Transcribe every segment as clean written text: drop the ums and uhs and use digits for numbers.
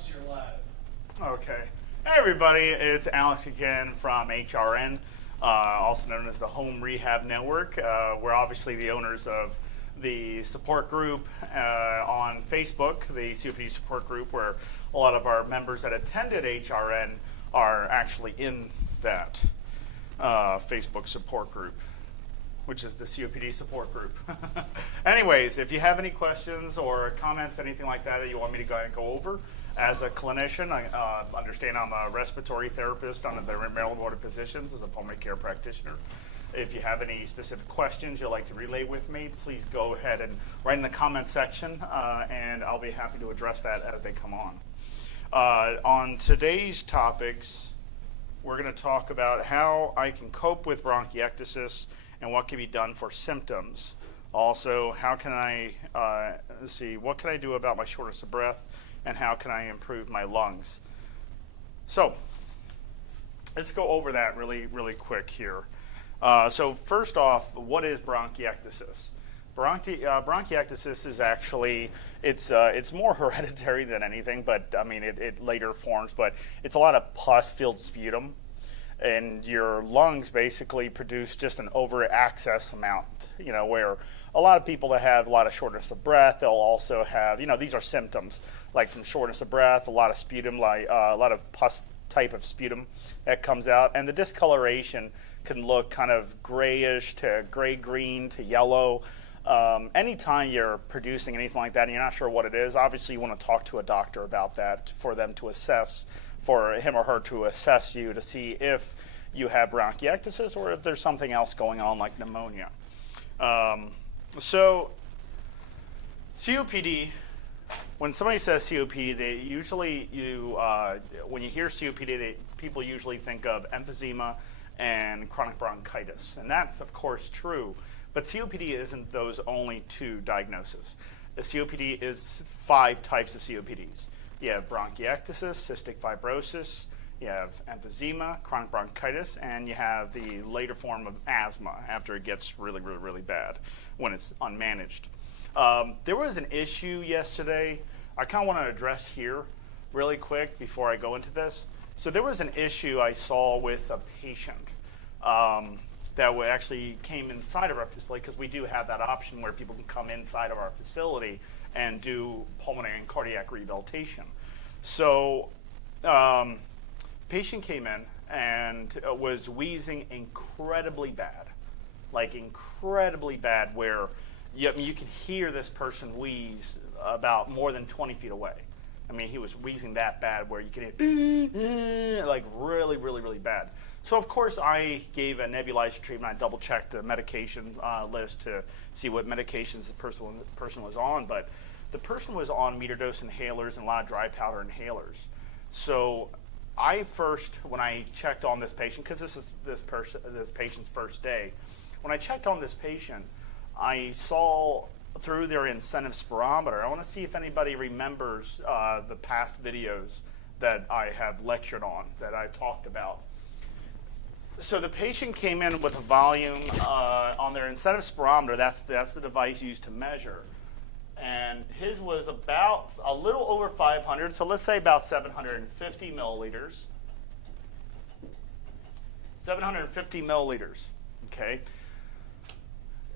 Once you're live. Okay. Hey everybody, it's Alex again from HRN, also known as the Home Rehab Network. We're obviously the owners of the support group on Facebook, the COPD support group, where a lot of our members that attended HRN are actually in that Facebook support group, which is the COPD support group. Anyways, if you have any questions or comments, anything like that you want me to go over, as a clinician, I understand I'm a respiratory therapist on the Maryland Board of Physicians as a pulmonary care practitioner. If you have any specific questions you'd like to relay with me, please go ahead and write in the comment section, and I'll be happy to address that as they come on. On today's topics, we're going to talk about how I can cope with bronchiectasis and what can be done for symptoms. Also, how can I, what can I do about my shortness of breath, and how can I improve my lungs? So, let's go over that really quick here. So first off, what is bronchiectasis? Bronchiectasis is actually, it's more hereditary than anything, but I mean, it later forms, but it's a lot of pus-filled sputum, and your lungs basically produce just an over-access amount, where a lot of people that have a lot of shortness of breath, they'll also have, these are symptoms, like from shortness of breath, a lot of sputum, like a lot of pus type of sputum that comes out, and the discoloration can look kind of grayish to gray-green to yellow. Anytime you're producing anything like that and you're not sure what it is, obviously you want to talk to a doctor about that for them to assess, for him or her to assess you to see if you have bronchiectasis or if there's something else going on like pneumonia. So COPD, when somebody says COPD, they usually, when you hear COPD, people usually think of emphysema and chronic bronchitis. And that's, of course, true. But COPD isn't those only two diagnoses. The COPD is 5 types of COPDs. You have bronchiectasis, cystic fibrosis, you have emphysema, chronic bronchitis, and you have the later form of asthma after it gets really bad when it's unmanaged. There was an issue yesterday I kind of want to address here really quick before I go into this. So there was an issue I saw with a patient that actually came inside of our facility, because we do have that option where people can come inside of our facility and do pulmonary and cardiac rehabilitation. So patient came in and was wheezing incredibly bad, like incredibly bad, where you can hear this person wheeze about more than 20 feet away. I mean, he was wheezing that bad where you could hear, like really bad. So, of course, I gave a nebulizer treatment. I double-checked the medication list to see what medications the person was on. But the person was on meter-dose inhalers and a lot of dry powder inhalers. So I first, when I checked on this patient, because this is this patient's first day, when I checked on this patient, I saw through their incentive spirometer. I want to see if anybody remembers the past videos that I have lectured on, that I talked about. So the patient came in with a volume on their incentive spirometer. That's the device used to measure. And his was about a little over 500, so let's say about 750 milliliters. 750 milliliters, okay?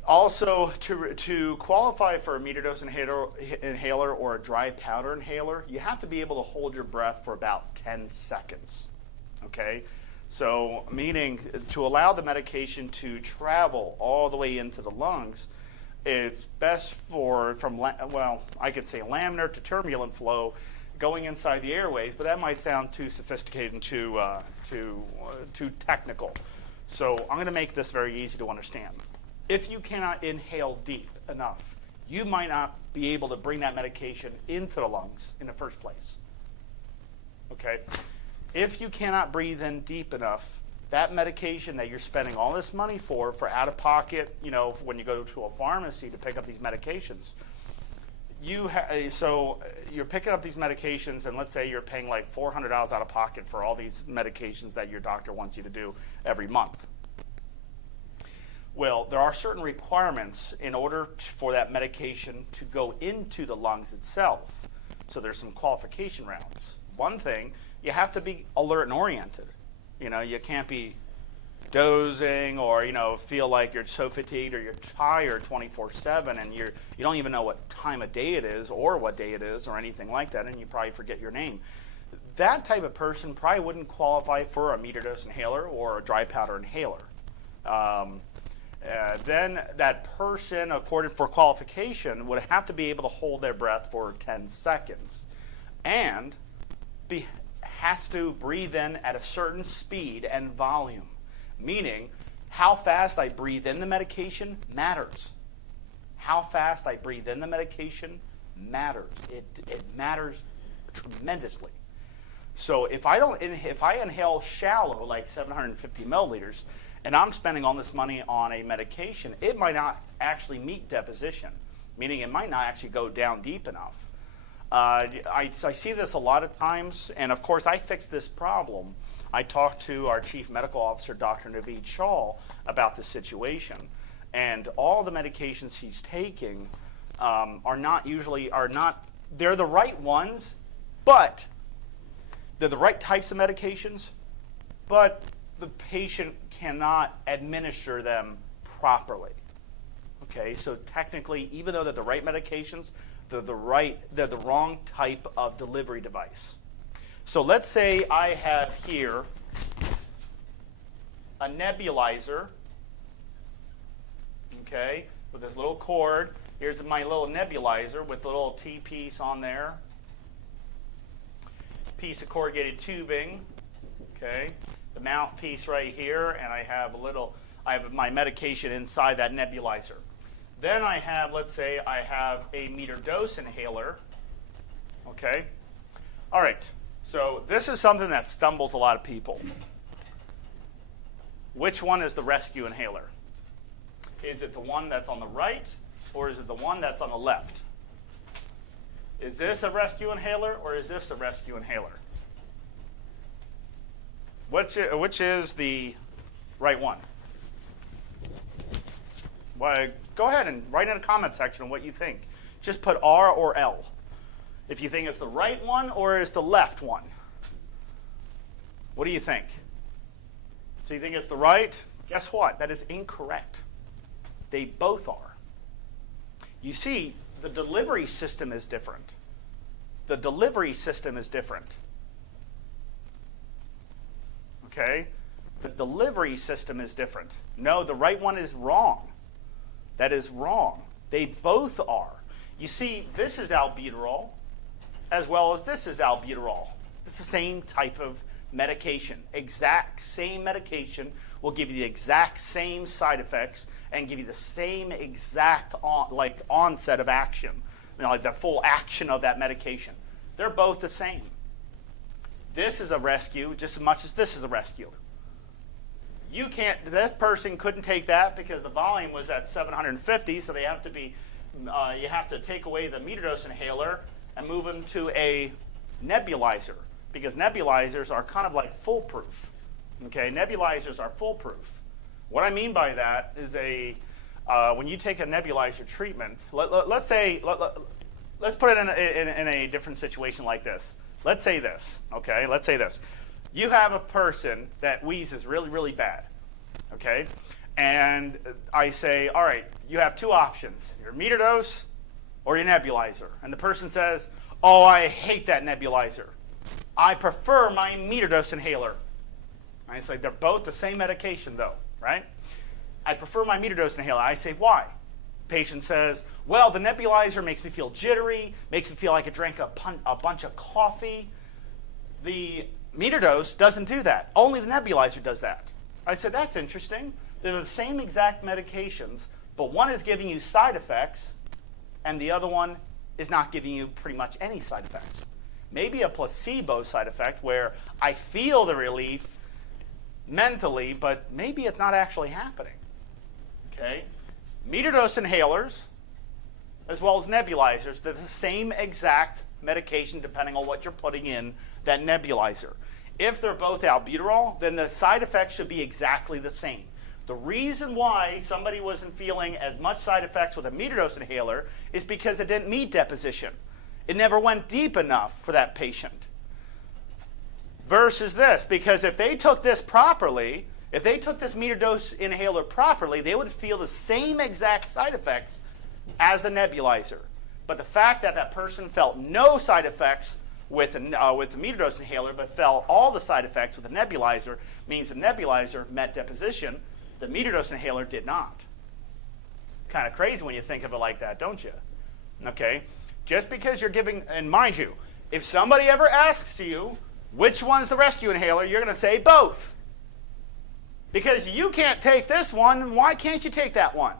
Also, to qualify for a meter-dose inhaler or a dry powder inhaler, you have to be able to hold your breath for about 10 seconds, okay? So, meaning to allow the medication to travel all the way into the lungs, it's best I could say laminar to turbulent flow going inside the airways, but that might sound too sophisticated and too technical. So I'm going to make this very easy to understand. If you cannot inhale deep enough, you might not be able to bring that medication into the lungs in the first place. Okay? If you cannot breathe in deep enough, that medication that you're spending all this money for out of pocket, when you go to a pharmacy to pick up these medications, so you're picking up these medications, and let's say you're paying like $400 out of pocket for all these medications that your doctor wants you to do every month. Well, there are certain requirements in order for that medication to go into the lungs itself. So there's some qualification rounds. One thing, you have to be alert and oriented. You can't be dozing or feel like you're so fatigued or you're tired 24/7 and you don't even know what time of day it is or what day it is or anything like that, and you probably forget your name. That type of person probably wouldn't qualify for a metered dose inhaler or a dry powder inhaler. Then that person, according for qualification, would have to be able to hold their breath for 10 seconds and has to breathe in at a certain speed and volume, meaning how fast I breathe in the medication matters. How fast I breathe in the medication matters. It matters tremendously. So if I inhale shallow, like 750 milliliters, and I'm spending all this money on a medication, it might not actually meet deposition, meaning it might not actually go down deep enough. I see this a lot of times, and of course I fixed this problem. I talked to our Chief Medical Officer, Dr. Naveed Shaw, about this situation, and all the medications he's taking they're the right ones, but they're the right types of medications, but the patient cannot administer them properly. Okay, so technically, even though they're the right medications, they're the wrong type of delivery device. So let's say I have here a nebulizer, okay, with this little cord. Here's my little nebulizer with the little T-piece on there. Piece of corrugated tubing, okay, the mouthpiece right here, and I have my medication inside that nebulizer. Then I have, let's say I have a metered dose inhaler, okay. All right, so this is something that stumbles a lot of people. Which one is the rescue inhaler? Is it the one that's on the right, or is it the one that's on the left? Is this a rescue inhaler, or is this a rescue inhaler? Which is the right one? Well, go ahead and write in the comment section what you think. Just put R or L. If you think it's the right one or it's the left one. What do you think? So you think it's the right? Guess what? That is incorrect. They both are. You see, the delivery system is different. The delivery system is different. Okay? The delivery system is different. No, the right one is wrong. That is wrong. They both are. You see, this is albuterol as well as this is albuterol. It's the same type of medication. Exact same medication will give you the exact same side effects and give you the same exact onset of action, like the full action of that medication. They're both the same. This is a rescue just as much as this is a rescue. This person couldn't take that because the volume was at 750, so they have to be, you have to take away the metered dose inhaler and move them to a nebulizer, because nebulizers are kind of like foolproof. Okay, nebulizers are foolproof. What I mean by that is when you take a nebulizer treatment, let's put it in a different situation like this. Let's say this, okay? Let's say this. You have a person that wheezes really, really bad, okay? And I say, all right, you have two options, your metered dose or your nebulizer. And the person says, oh, I hate that nebulizer. I prefer my metered dose inhaler. And I say, they're both the same medication though, right? I prefer my metered dose inhaler. I say, why? Patient says, well, the nebulizer makes me feel jittery, makes me feel like I drank a bunch of coffee. The metered dose doesn't do that. Only the nebulizer does that. I said, that's interesting. They're the same exact medications, but one is giving you side effects, and the other one is not giving you pretty much any side effects. Maybe a placebo side effect where I feel the relief mentally, but maybe it's not actually happening. Okay? Metered dose inhalers, as well as nebulizers, they're the same exact medication depending on what you're putting in that nebulizer. If they're both albuterol, then the side effects should be exactly the same. The reason why somebody wasn't feeling as much side effects with a metered dose inhaler is because it didn't meet deposition. It never went deep enough for that patient. Versus this, because if they took this properly, if they took this meter dose inhaler properly, they would feel the same exact side effects as the nebulizer. But the fact that that person felt no side effects with the meter dose inhaler, but felt all the side effects with the nebulizer, means the nebulizer met deposition, the meter dose inhaler did not. Kind of crazy when you think of it like that, don't you? Okay? Just because you're giving, and mind you, if somebody ever asks you, which one's the rescue inhaler, you're going to say both. Because you can't take this one, why can't you take that one?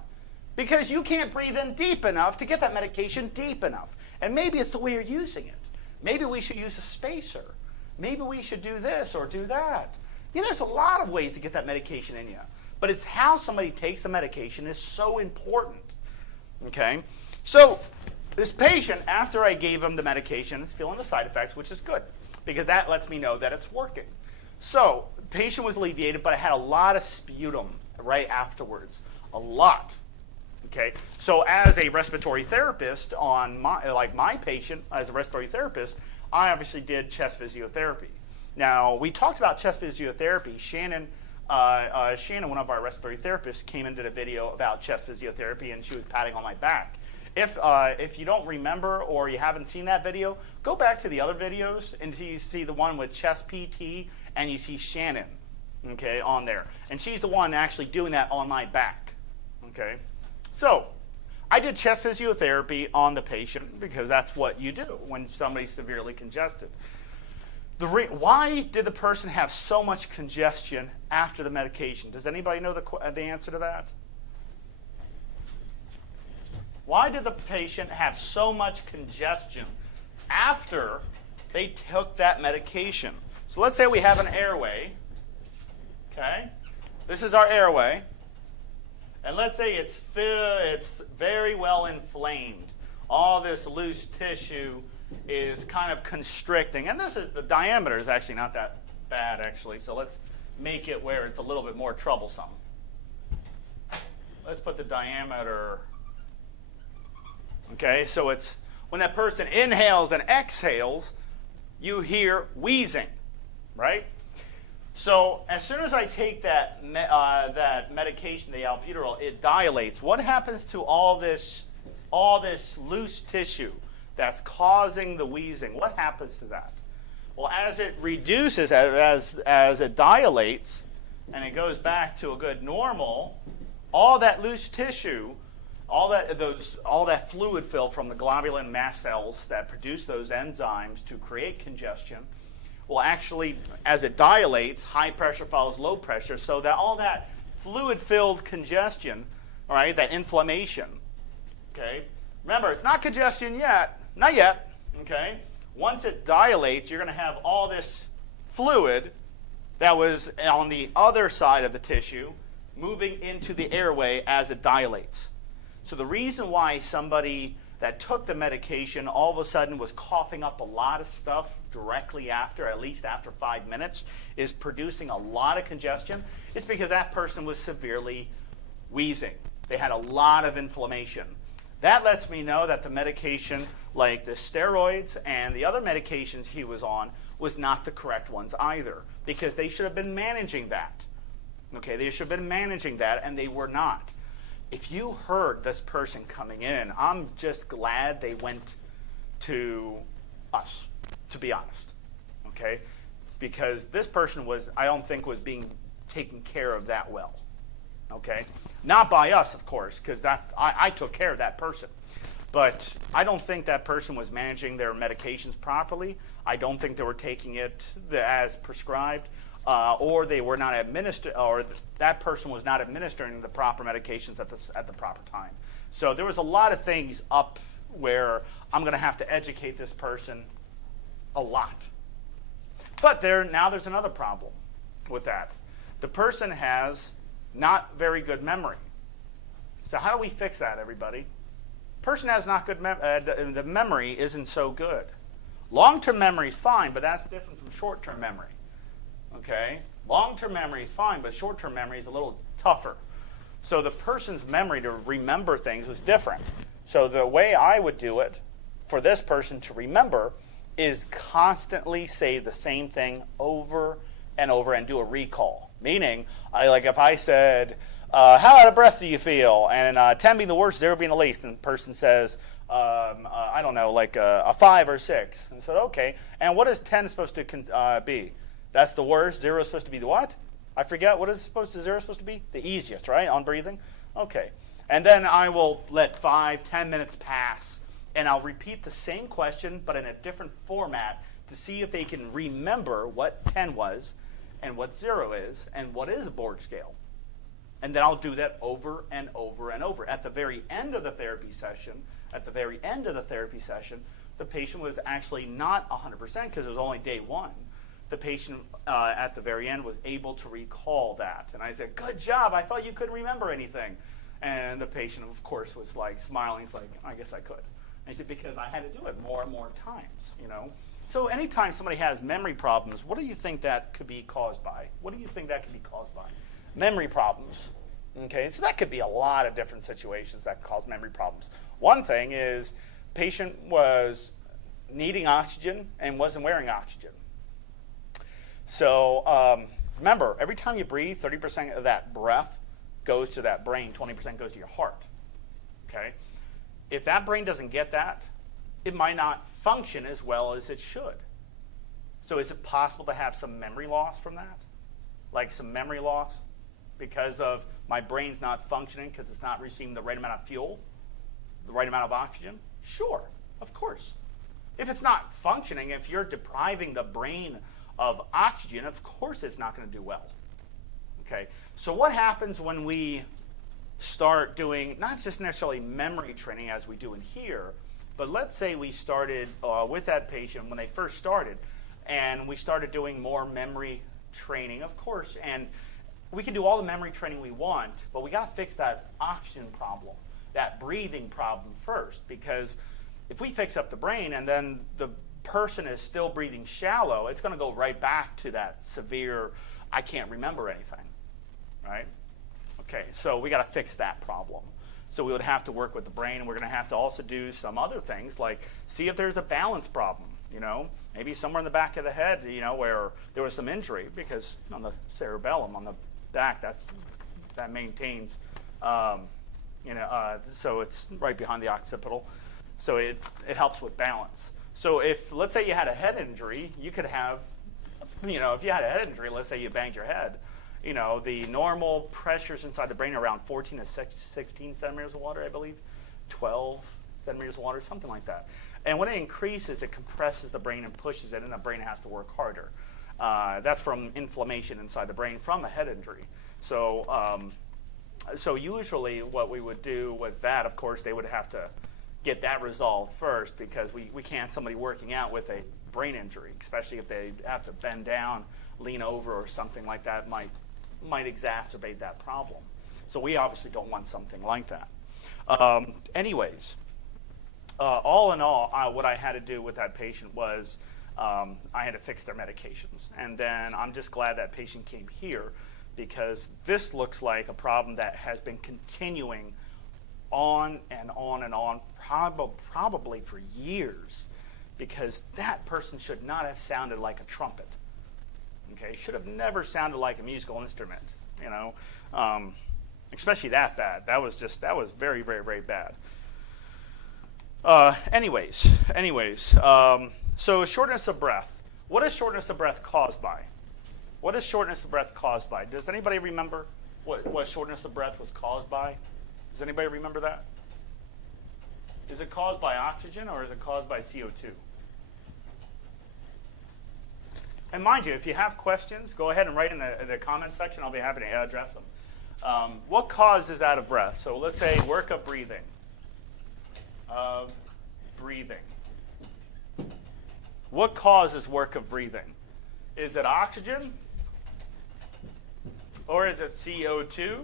Because you can't breathe in deep enough to get that medication deep enough. And maybe it's the way you're using it. Maybe we should use a spacer. Maybe we should do this or do that. Yeah, there's a lot of ways to get that medication in you. But it's how somebody takes the medication is so important. Okay? So this patient, after I gave him the medication, is feeling the side effects, which is good, because that lets me know that it's working. So the patient was alleviated, but I had a lot of sputum right afterwards. A lot. Okay? So as a respiratory therapist on my patient, as a respiratory therapist, I obviously did chest physiotherapy. Now, we talked about chest physiotherapy. Shannon, one of our respiratory therapists, came and did a video about chest physiotherapy, and she was patting on my back. If you don't remember or you haven't seen that video, go back to the other videos until you see the one with chest PT, and you see Shannon, okay, on there. And she's the one actually doing that on my back, okay? So I did chest physiotherapy on the patient because that's what you do when somebody's severely congested. Why did the person have so much congestion after the medication? Does anybody know the answer to that? Why did the patient have so much congestion after they took that medication? So let's say we have an airway. Okay? This is our airway. And let's say it's very well inflamed. All this loose tissue is kind of constricting. And the diameter is actually not that bad, actually. So let's make it where it's a little bit more troublesome. Let's put the diameter. Okay, so it's when that person inhales and exhales, you hear wheezing, right? So as soon as I take that medication, the albuterol, it dilates. What happens to all this loose tissue that's causing the wheezing? What happens to that? Well, as it reduces, as it dilates, and it goes back to a good normal, all that loose tissue, all that fluid fill from the globulin mast cells that produce those enzymes to create congestion, will actually, as it dilates, high pressure follows low pressure, so that all that fluid-filled congestion, all right, that inflammation, okay? Remember, it's not congestion yet, not yet, okay? Once it dilates, you're going to have all this fluid that was on the other side of the tissue moving into the airway as it dilates. So the reason why somebody that took the medication all of a sudden was coughing up a lot of stuff directly after, at least after 5 minutes, is producing a lot of congestion, is because that person was severely wheezing. They had a lot of inflammation. That lets me know that the medication, like the steroids and the other medications he was on, was not the correct ones either, because they should have been managing that. Okay, they should have been managing that, and they were not. If you heard this person coming in, I'm just glad they went to us, to be honest, okay? Because this person I don't think was being taken care of that well, okay? Not by us, of course, because I took care of that person. But I don't think that person was managing their medications properly. I don't think they were taking it as prescribed. Or they were not or that person was not administering the proper medications at the proper time. So there was a lot of things up where I'm going to have to educate this person a lot. But now there's another problem with that. The person has not very good memory. So how do we fix that, everybody? Person has not good the memory isn't so good. Long-term memory is fine, but that's different from short-term memory. Okay? Long-term memory is fine, but short-term memory is a little tougher. So the person's memory to remember things was different. So the way I would do it for this person to remember is constantly say the same thing over and over and do a recall. Meaning, if I said, how out of breath do you feel? And 10 being the worst, 0 being the least. And the person says, I don't know, like a 5 or 6. And so, okay. And what is 10 supposed to be? That's the worst. 0 is supposed to be the what? I forget. What is 0 supposed to be? The easiest, right? On breathing? Okay. And then I will let 5, 10 minutes pass. And I'll repeat the same question, but in a different format to see if they can remember what 10 was and what 0 is and what is a Borg scale. And then I'll do that over and over and over. At the very end of the therapy session, the patient was actually not 100% because it was only day 1. The patient at the very end was able to recall that. And I said, good job. I thought you couldn't remember anything. And the patient, of course, was like smiling. He's like, I guess I could. And I said, because I had to do it more and more times, you know. So anytime somebody has memory problems, what do you think that could be caused by? Memory problems. Okay, so that could be a lot of different situations that cause memory problems. One thing is patient was needing oxygen and wasn't wearing oxygen. So remember, every time you breathe, 30% of that breath goes to that brain, 20% goes to your heart. Okay? If that brain doesn't get that, it might not function as well as it should. So is it possible to have some memory loss from that? Like some memory loss because of my brain's not functioning because it's not receiving the right amount of fuel, the right amount of oxygen? Sure, of course. If it's not functioning, if you're depriving the brain of oxygen, of course it's not going to do well. Okay, so what happens when we start doing not just necessarily memory training as we do in here, but let's say we started with that patient when they first started, and we started doing more memory training, of course, and we can do all the memory training we want, but we got to fix that oxygen problem, that breathing problem first, because if we fix up the brain and then the person is still breathing shallow, it's going to go right back to that severe, I can't remember anything, right? Okay, so we got to fix that problem. So we would have to work with the brain, and we're going to have to also do some other things, like see if there's a balance problem, you know, maybe somewhere in the back of the head, you know, where there was some injury, because on the cerebellum, on the back, that maintains, so it's right behind the occipital, so it helps with balance. So if, let's say you had a head injury, you could have, you know, if you had a head injury, let's say you banged your head, you know, the normal pressures inside the brain are around 14 to 16 centimeters of water, I believe, 12 centimeters of water, something like that. And when it increases, it compresses the brain and pushes it, and the brain has to work harder. That's from inflammation inside the brain from a head injury. So, so usually what we would do with that, of course, they would have to get that resolved first, because we can't have somebody working out with a brain injury, especially if they have to bend down, lean over, or something like that might exacerbate that problem. So we obviously don't want something like that. All in all, what I had to do with that patient was I had to fix their medications. And then I'm just glad that patient came here, because this looks like a problem that has been continuing on and on and on, probably for years, because that person should not have sounded like a trumpet. Okay, should have never sounded like a musical instrument, you know, especially that bad. That was very, very, very bad. So shortness of breath. What is shortness of breath caused by? Does anybody remember what shortness of breath was caused by? Does anybody remember that? Is it caused by oxygen, or is it caused by CO2? And mind you, if you have questions, go ahead and write in the comment section. I'll be happy to address them. What causes out of breath? So let's say work of breathing. What causes work of breathing? Is it oxygen? Or is it CO2?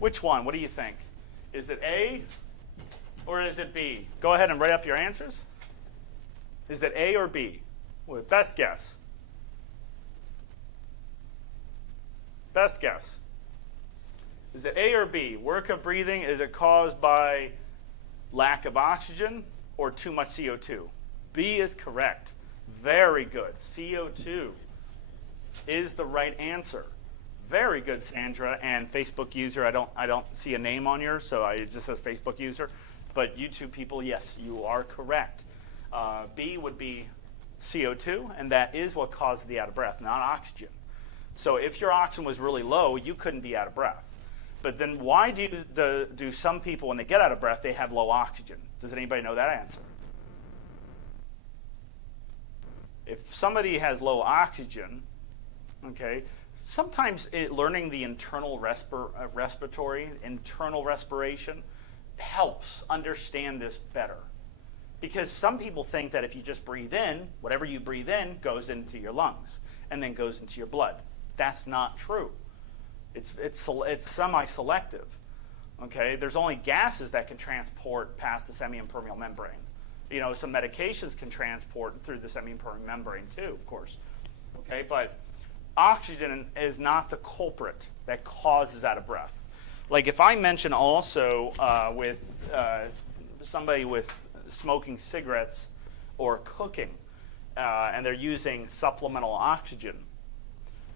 Which one? What do you think? Is it A or is it B? Go ahead and write up your answers. Is it A or B? Well, best guess. Best guess. Is it A or B? Work of breathing, is it caused by Lack of oxygen or too much CO2? B is correct. Very good. CO2 is the right answer. Very good, Sandra. And Facebook user, I don't see a name on yours, so it just says Facebook user. But YouTube people, yes, you are correct. B would be CO2, and that is what causes the out of breath, not oxygen. So if your oxygen was really low, you couldn't be out of breath. But then why do some people, when they get out of breath, they have low oxygen? Does anybody know that answer? If somebody has low oxygen, okay, sometimes learning the internal internal respiration helps understand this better. Because some people think that if you just breathe in, whatever you breathe in goes into your lungs and then goes into your blood. That's not true. It's semi-selective. Okay, there's only gases that can transport past the semi-impermeable membrane. You know, some medications can transport through the semi-impermeable membrane too, of course. Okay, but oxygen is not the culprit that causes out of breath. Like if I mention also with somebody with smoking cigarettes or cooking, and they're using supplemental oxygen,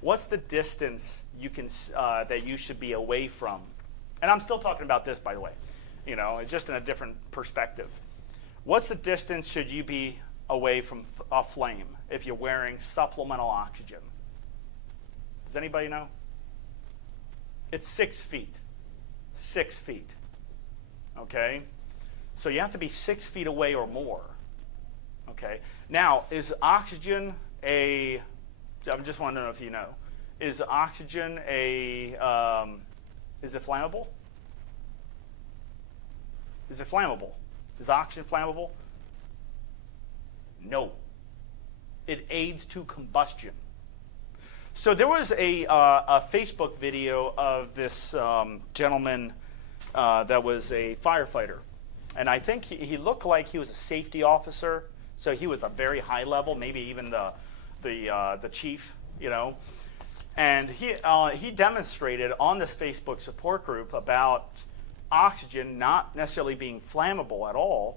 what's the distance you can that you should be away from? And I'm still talking about this, by the way. You know, it's just in a different perspective. What's the distance should you be away from a flame if you're wearing supplemental oxygen? Does anybody know? It's 6 feet. 6 feet. Okay? So you have to be 6 feet away or more. Okay? Now, is oxygen I just want to know if you know. Is oxygen is it flammable? Is it flammable? Is oxygen flammable? No. It aids to combustion. So there was a Facebook video of this gentleman that was a firefighter. And I think he looked like he was a safety officer. So he was a very high level, maybe even the chief, you know. And he demonstrated on this Facebook support group about oxygen not necessarily being flammable at all,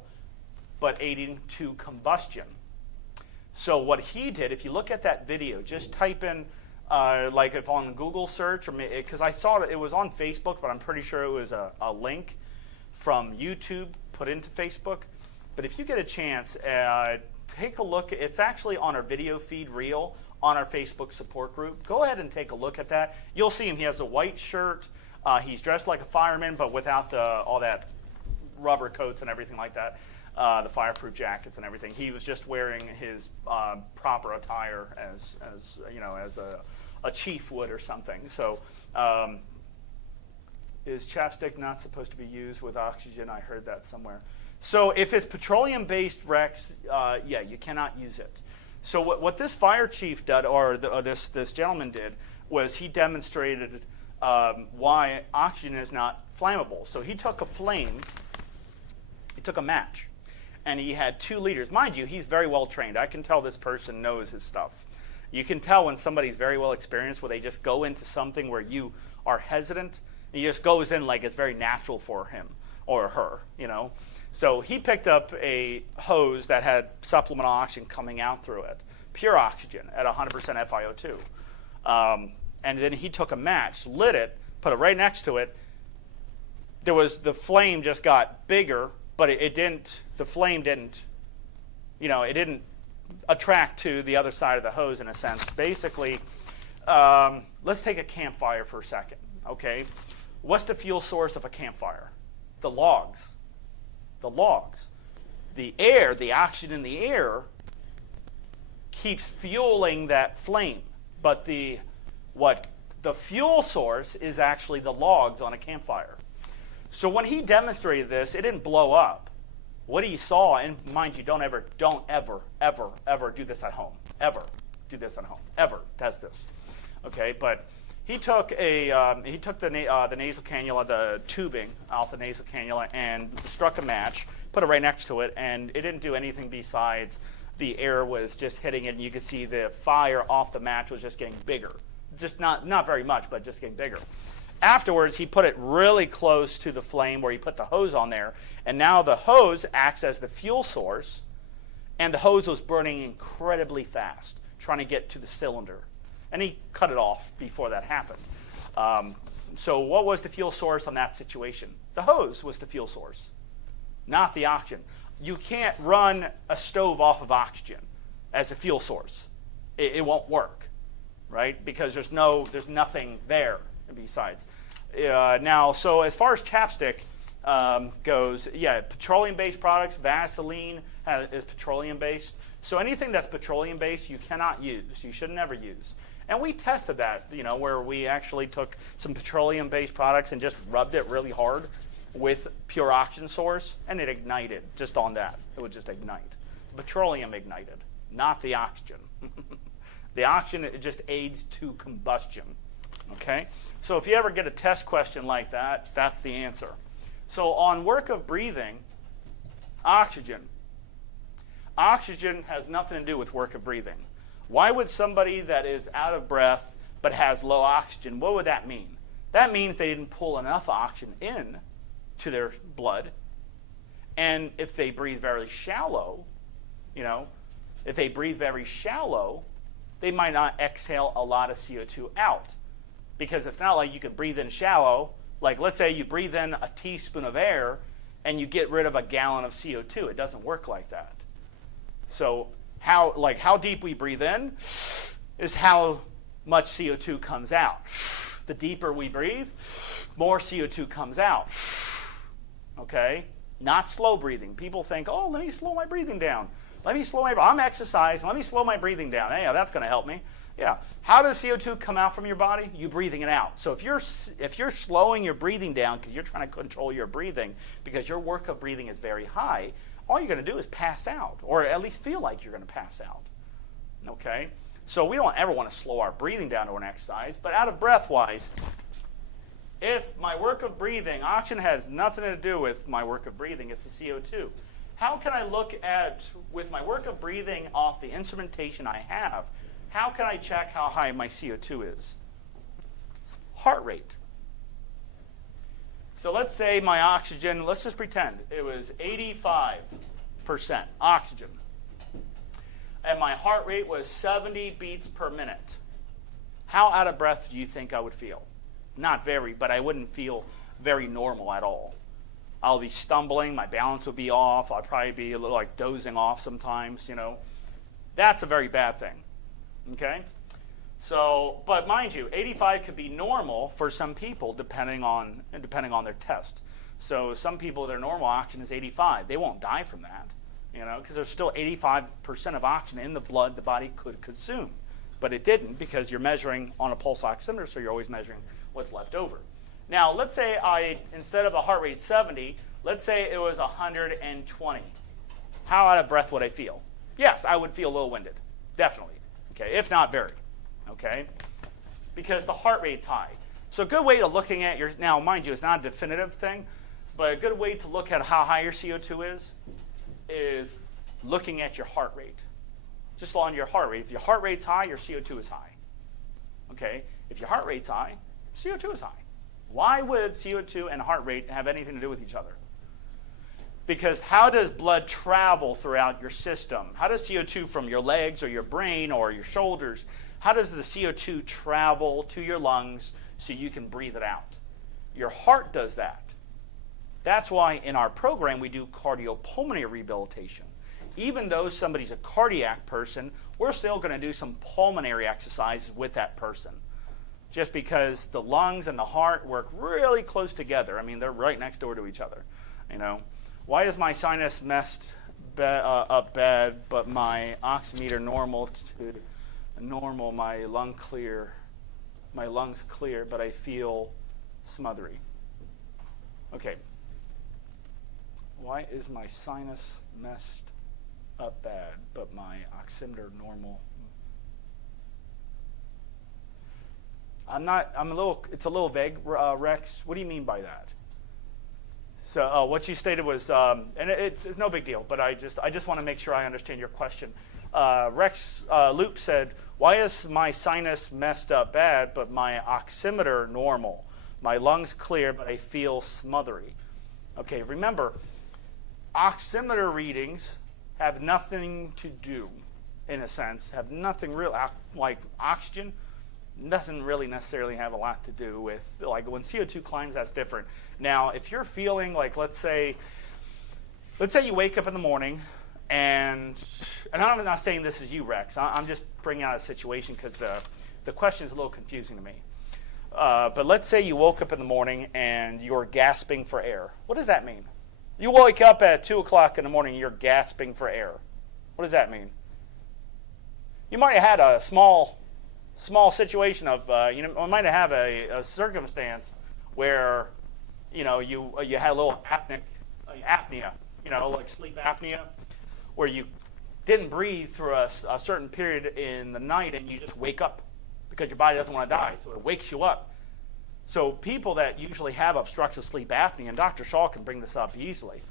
but aiding to combustion. So what he did, if you look at that video, just type in, like if on Google search, or because I saw it was on Facebook, but I'm pretty sure it was a link from YouTube put into Facebook. But if you get a chance, take a look. It's actually on our video feed reel on our Facebook support group. Go ahead and take a look at that. You'll see him. He has a white shirt. He's dressed like a fireman, but without all that rubber coats and everything like that, the fireproof jackets and everything. He was just wearing his proper attire as you know, as a chief would or something. So, is chapstick not supposed to be used with oxygen? I heard that somewhere. So if it's petroleum-based wrecks, yeah, you cannot use it. So what this fire chief did, or this gentleman did, was he demonstrated why oxygen is not flammable. So he took a flame, he took a match, and he had 2 liters. Mind you, he's very well trained. I can tell this person knows his stuff. You can tell when somebody's very well experienced, where they just go into something where you are hesitant, and he just goes in like it's very natural for him or her, you know. So he picked up a hose that had supplemental oxygen coming out through it, pure oxygen at 100% FiO2. And then he took a match, lit it, put it right next to it. The flame just got bigger, but the flame didn't, you know, it didn't attract to the other side of the hose in a sense. Basically, let's take a campfire for a second, okay? What's the fuel source of a campfire? The logs. The logs. The air, the oxygen in the air keeps fueling that flame. But the fuel source is actually the logs on a campfire. So when he demonstrated this, it didn't blow up. What he saw, and mind you, don't ever do this at home. Ever do this at home. Ever test this. Okay, but he took the nasal cannula, the tubing off the nasal cannula, and struck a match, put it right next to it, and it didn't do anything besides the air was just hitting it, and you could see the fire off the match was just getting bigger. Just not very much, but just getting bigger. Afterwards, he put it really close to the flame where he put the hose on there. And now the hose acts as the fuel source. And the hose was burning incredibly fast, trying to get to the cylinder. And he cut it off before that happened. So what was the fuel source on that situation? The hose was the fuel source, not the oxygen. You can't run a stove off of oxygen as a fuel source. It won't work, right? Because there's nothing there besides. Now, so as far as chapstick goes, yeah, petroleum-based products, Vaseline is petroleum-based. So anything that's petroleum-based, you cannot use. You should never use. And we tested that, where we actually took some petroleum-based products and just rubbed it really hard with pure oxygen source, and it ignited just on that. It would just ignite. Petroleum ignited, not the oxygen. The oxygen, it just aids to combustion. Okay? So if you ever get a test question like that, that's the answer. So on work of breathing, oxygen has nothing to do with work of breathing. Why would somebody that is out of breath but has low oxygen, what would that mean? That means they didn't pull enough oxygen in to their blood. And if they breathe very shallow, they might not exhale a lot of CO2 out. Because it's not like you can breathe in shallow. Like, let's say you breathe in a teaspoon of air and you get rid of a gallon of CO2. It doesn't work like that. So how deep we breathe in is how much CO2 comes out. The deeper we breathe, more CO2 comes out. Okay? Not slow breathing. People think, oh, let me slow my breathing down. I'm exercising. Let me slow my breathing down. Yeah, that's going to help me. Yeah. How does CO2 come out from your body? You breathing it out. So if you're slowing your breathing down because you're trying to control your breathing because your work of breathing is very high, all you're going to do is pass out, or at least feel like you're going to pass out. Okay? So we don't ever want to slow our breathing down to an exercise, but out of breath-wise, if my work of breathing, oxygen has nothing to do with my work of breathing, it's the CO2. How can I look at, with my work of breathing off the instrumentation I have, how can I check how high my CO2 is? Heart rate. So let's say my oxygen, let's just pretend it was 85% oxygen. And my heart rate was 70 beats per minute. How out of breath do you think I would feel? Not very, but I wouldn't feel very normal at all. I'll be stumbling, my balance would be off, I'll probably be a little like dozing off sometimes, That's a very bad thing, okay? So, but mind you, 85 could be normal for some people depending on their test. So some people, their normal oxygen is 85. They won't die from that, because there's still 85% of oxygen in the blood the body could consume. But it didn't because you're measuring on a pulse oximeter, so you're always measuring what's left over. Now, let's say instead of a heart rate 70, let's say it was 120. How out of breath would I feel? Yes, I would feel a little winded, definitely. Okay, if not very. Okay, because the heart rate's high. So a good way to looking at now, mind you, it's not a definitive thing, but a good way to look at how high your CO2 is looking at your heart rate. Just on your heart rate. If your heart rate's high, your CO2 is high. Okay, if your heart rate's high, CO2 is high. Why would CO2 and heart rate have anything to do with each other? Because how does blood travel throughout your system? How does CO2 from your legs or your brain or your shoulders, how does the CO2 travel to your lungs so you can breathe it out? Your heart does that. That's why in our program we do cardiopulmonary rehabilitation. Even though somebody's a cardiac person, we're still going to do some pulmonary exercises with that person. Just because the lungs and the heart work really close together. I mean, they're right next door to each other. Why is my sinus messed up bad, but my oximeter normal, my lungs clear, but I feel smothery? Okay. Why is my sinus messed up bad, but my oximeter normal? It's a little vague, Rex. What do you mean by that? So what you stated was, and it's no big deal, but I just want to make sure I understand your question. Rex Loop said, why is my sinus messed up bad, but my oximeter normal? My lungs clear, but I feel smothery. Okay, remember, oximeter readings have nothing to do, in a sense, have nothing real, like oxygen doesn't really necessarily have a lot to do with, like when CO2 climbs, that's different. Now, if you're feeling like, let's say you wake up in the morning, and I'm not saying this is you, Rex. I'm just bringing out a situation because the question is a little confusing to me. But let's say you woke up in the morning and you're gasping for air. What does that mean? You wake up at 2 o'clock in the morning and you're gasping for air. What does that mean? You might have had a small situation of, you might have a circumstance where, you had a little apnea, like sleep apnea, where you didn't breathe through a certain period in the night and you just wake up because your body doesn't want to die, so it wakes you up. So people that usually have obstructive sleep apnea, and Dr. Shaw can bring this up easily,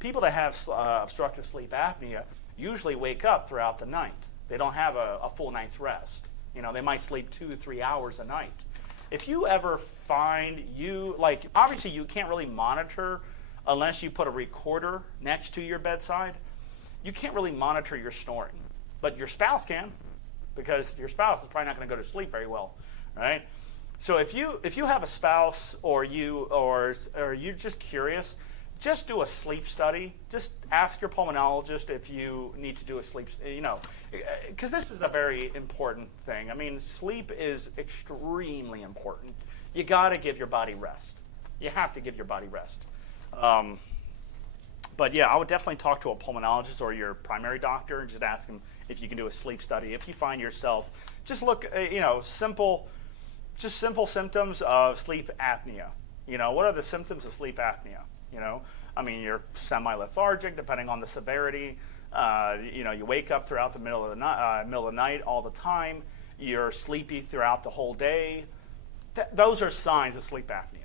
people that have obstructive sleep apnea usually wake up throughout the night. They don't have a full night's rest. They might sleep 2 to 3 hours a night. If you ever find obviously you can't really monitor unless you put a recorder next to your bedside. You can't really monitor your snoring, but your spouse can, because your spouse is probably not going to go to sleep very well, right? So if you have a spouse or you're just curious, just do a sleep study. Just ask your pulmonologist if you need to do a sleep, because this is a very important thing. I mean, sleep is extremely important. You got to give your body rest. You have to give your body rest. But yeah, I would definitely talk to a pulmonologist or your primary doctor and just ask them if you can do a sleep study. If you find yourself, just look, simple symptoms of sleep apnea. What are the symptoms of sleep apnea? You're semi-lethargic, depending on the severity. You wake up throughout the middle of the night all the time. You're sleepy throughout the whole day. Those are signs of sleep apnea.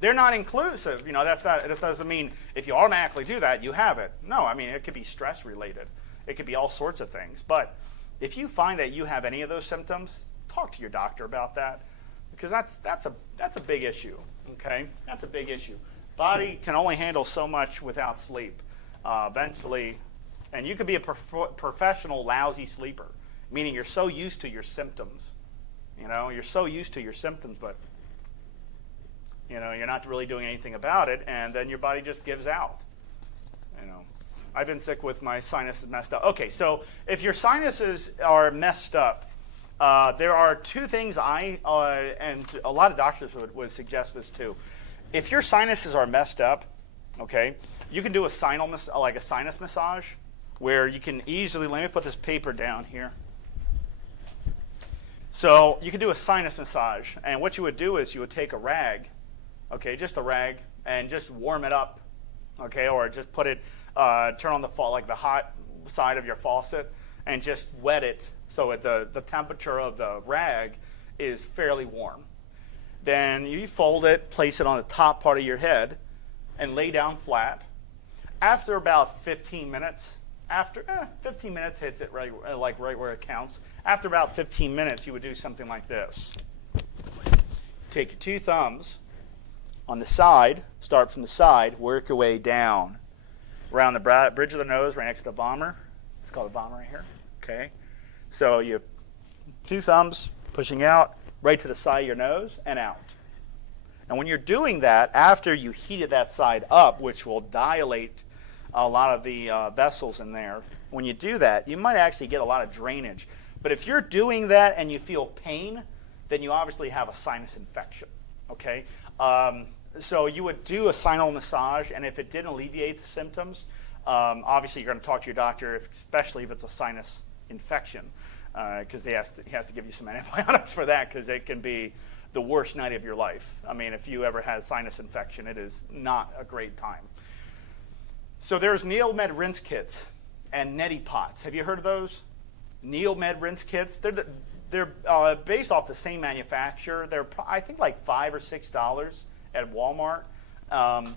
They're not inclusive. That doesn't mean if you automatically do that, you have it. No, it could be stress related. It could be all sorts of things. But if you find that you have any of those symptoms, talk to your doctor about that, because that's a big issue. Okay, that's a big issue. Body can only handle so much without sleep. Eventually, and you could be a professional lousy sleeper, meaning you're so used to your symptoms. You're so used to your symptoms, but you're not really doing anything about it, and then your body just gives out. I've been sick with my sinuses messed up. Okay, so if your sinuses are messed up, there are two things and a lot of doctors would suggest this too. If your sinuses are messed up, okay, you can do a sinus massage, where you can easily, let me put this paper down here. So you can do a sinus massage, and what you would do is you would take a rag, okay, just a rag, and just warm it up, okay, or just put it, turn on the hot side of your faucet, and just wet it so the temperature of the rag is fairly warm. Then you fold it, place it on the top part of your head, and lay down flat. After about 15 minutes, 15 minutes hits it right where it counts. After about 15 minutes, you would do something like this. Take your two thumbs on the side, start from the side, work your way down. Around the bridge of the nose, right next to the bomber. It's called a bomber right here. Okay. So you two thumbs pushing out right to the side of your nose and out. And when you're doing that, after you heated that side up, which will dilate a lot of the vessels in there, when you do that, you might actually get a lot of drainage. But if you're doing that and you feel pain, then you obviously have a sinus infection. Okay. So you would do a sinus massage, and if it didn't alleviate the symptoms, obviously you're going to talk to your doctor, especially if it's a sinus infection, because he has to give you some antibiotics for that, because it can be the worst night of your life. If you ever had a sinus infection, it is not a great time. So there's NeoMed rinse kits and neti pots. Have you heard of those? NeoMed rinse kits. They're based off the same manufacturer. They're I think like $5 or $6 at Walmart.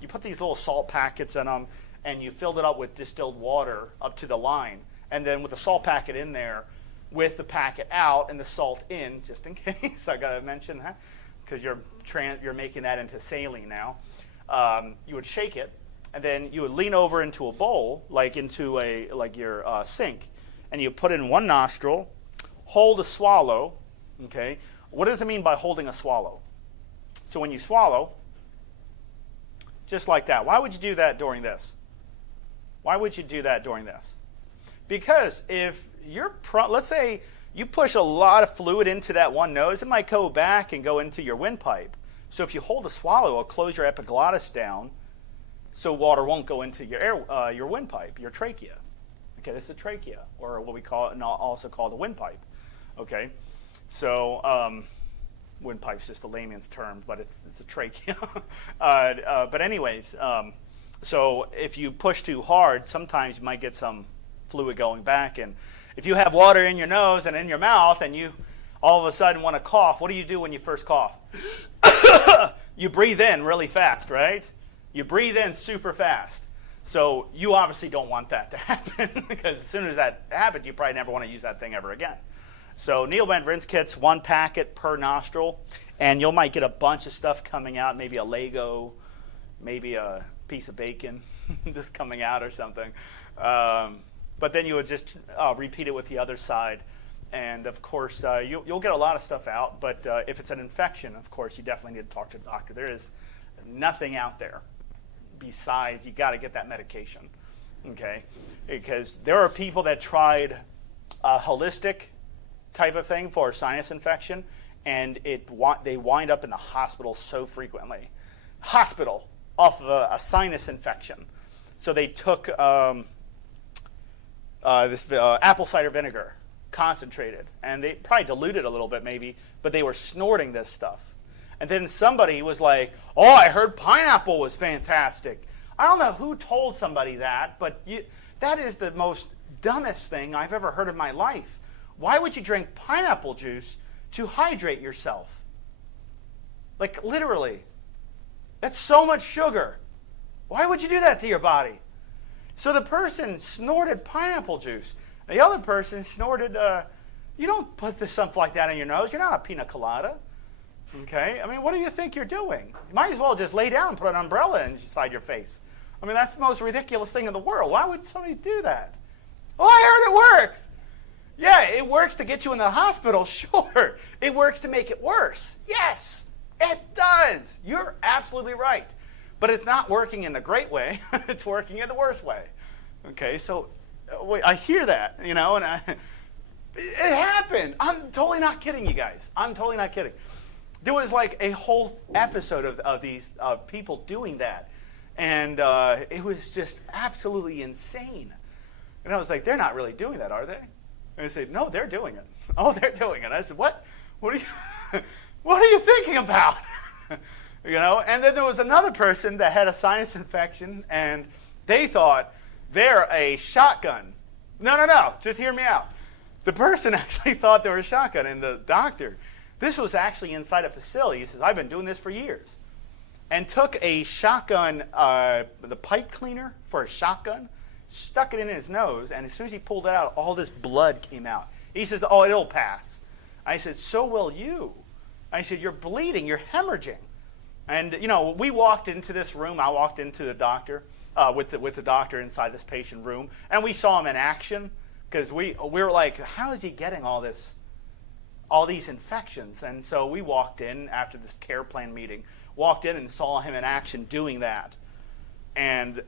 You put these little salt packets in them, and you filled it up with distilled water up to the line. And then with the salt packet in there, with the packet out and the salt in, just in case, I got to mention that, because you're making that into saline now. You would shake it, and then you would lean over into a bowl, like into your sink, and you put it in one nostril, hold a swallow. Okay, what does it mean by holding a swallow? So when you swallow, just like that. Why would you do that during this? Why would you do that during this? Because if let's say you push a lot of fluid into that one nose, it might go back and go into your windpipe. So if you hold a swallow, it'll close your epiglottis down, so water won't go into your windpipe, your trachea. Okay, this is the trachea, or what we call it, and also call the windpipe. Okay, so windpipe's just a layman's term, but it's a trachea. But anyways, so if you push too hard, sometimes you might get some fluid going back, and if you have water in your nose and in your mouth, and you all of a sudden want to cough, what do you do when you first cough? You breathe in really fast, right? You breathe in super fast. So you obviously don't want that to happen, because as soon as that happens, you probably never want to use that thing ever again. So needle-bend rinse kits, 1 packet per nostril, and you might get a bunch of stuff coming out, maybe a Lego, maybe a piece of bacon just coming out or something. But then you would just repeat it with the other side. And, of course, you'll get a lot of stuff out. But if it's an infection, of course, you definitely need to talk to the doctor. There is nothing out there besides you got to get that medication, okay? Because there are people that tried a holistic type of thing for sinus infection, and they wind up in the hospital so frequently. Hospital off of a sinus infection. So they took this apple cider vinegar, concentrated, and they probably diluted a little bit maybe, but they were snorting this stuff. And then somebody was like, oh, I heard pineapple was fantastic. I don't know who told somebody that, but that is the most dumbest thing I've ever heard in my life. Why would you drink pineapple juice to hydrate yourself? Like, literally. That's so much sugar. Why would you do that to your body? So the person snorted pineapple juice. The other person snorted, you don't put stuff like that in your nose. You're not a pina colada. Okay? I mean, what do you think you're doing? You might as well just lay down and put an umbrella inside your face. I mean, that's the most ridiculous thing in the world. Why would somebody do that? Oh, I heard it works. Yeah, it works to get you in the hospital, sure. It works to make it worse. Yes, it does. You're absolutely right. But it's not working in the great way. It's working in the worst way. Okay, so I hear that, and it happened. I'm totally not kidding you guys. I'm totally not kidding. There was like a whole episode of these people doing that. And it was just absolutely insane. And I was like, they're not really doing that, are they? And they said, no, they're doing it. Oh, they're doing it. I said, what? What are you thinking about? And then there was another person that had a sinus infection, and they thought they're a shotgun. No. Just hear me out. The person actually thought they were a shotgun, and the doctor, this was actually inside a facility. He says, I've been doing this for years. And took a shotgun, the pipe cleaner for a shotgun, stuck it in his nose, and as soon as he pulled it out, all this blood came out. He says, oh, it'll pass. I said, so will you. I said, you're bleeding, you're hemorrhaging. And, we walked into this room. I walked into the doctor, with the doctor inside this patient room, and we saw him in action, because we were like, how is he getting all these infections? And so we walked in after this care plan meeting, walked in and saw him in action doing that. And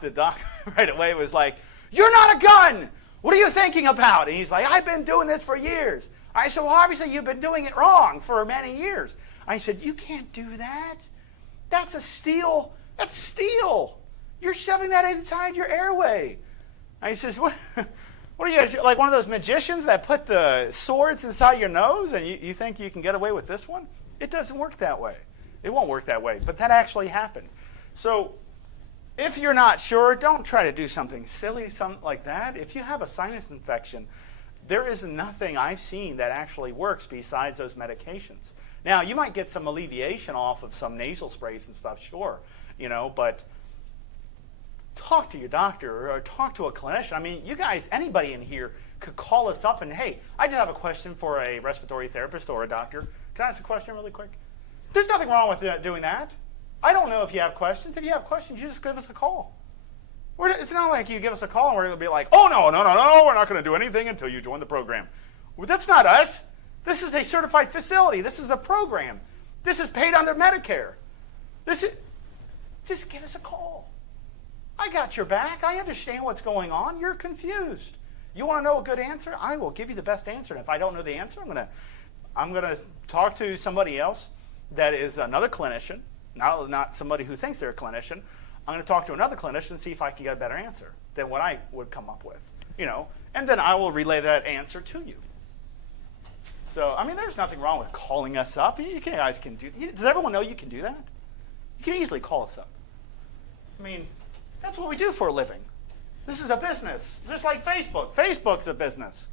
the doctor right away was like, you're not a gun! What are you thinking about? And he's like, I've been doing this for years. I said, well, obviously you've been doing it wrong for many years. I said, you can't do that. That's a steel. That's steel. You're shoving that inside your airway. I says, what are you, like one of those magicians that put the swords inside your nose and you think you can get away with this one? It doesn't work that way. It won't work that way. But that actually happened. So if you're not sure, don't try to do something silly, something like that. If you have a sinus infection, there is nothing I've seen that actually works besides those medications. Now, you might get some alleviation off of some nasal sprays and stuff, sure, but talk to your doctor or talk to a clinician. I mean, you guys, anybody in here could call us up and, hey, I just have a question for a respiratory therapist or a doctor. Can I ask a question really quick? There's nothing wrong with doing that. I don't know if you have questions. If you have questions, you just give us a call. It's not like you give us a call and we're going to be like, oh, no, we're not going to do anything until you join the program. Well, that's not us. This is a certified facility. This is a program. This is paid under Medicare. Just give us a call. I got your back. I understand what's going on. You're confused. You want to know a good answer? I will give you the best answer. And if I don't know the answer, I'm gonna talk to somebody else that is another clinician, not somebody who thinks they're a clinician. I'm going to talk to another clinician and see if I can get a better answer than what I would come up with, and then I will relay that answer to you. So, I mean, there's nothing wrong with calling us up. You guys can do. Does everyone know you can do that? You can easily call us up. I mean, that's what we do for a living. This is a business, just like Facebook. Facebook's a business.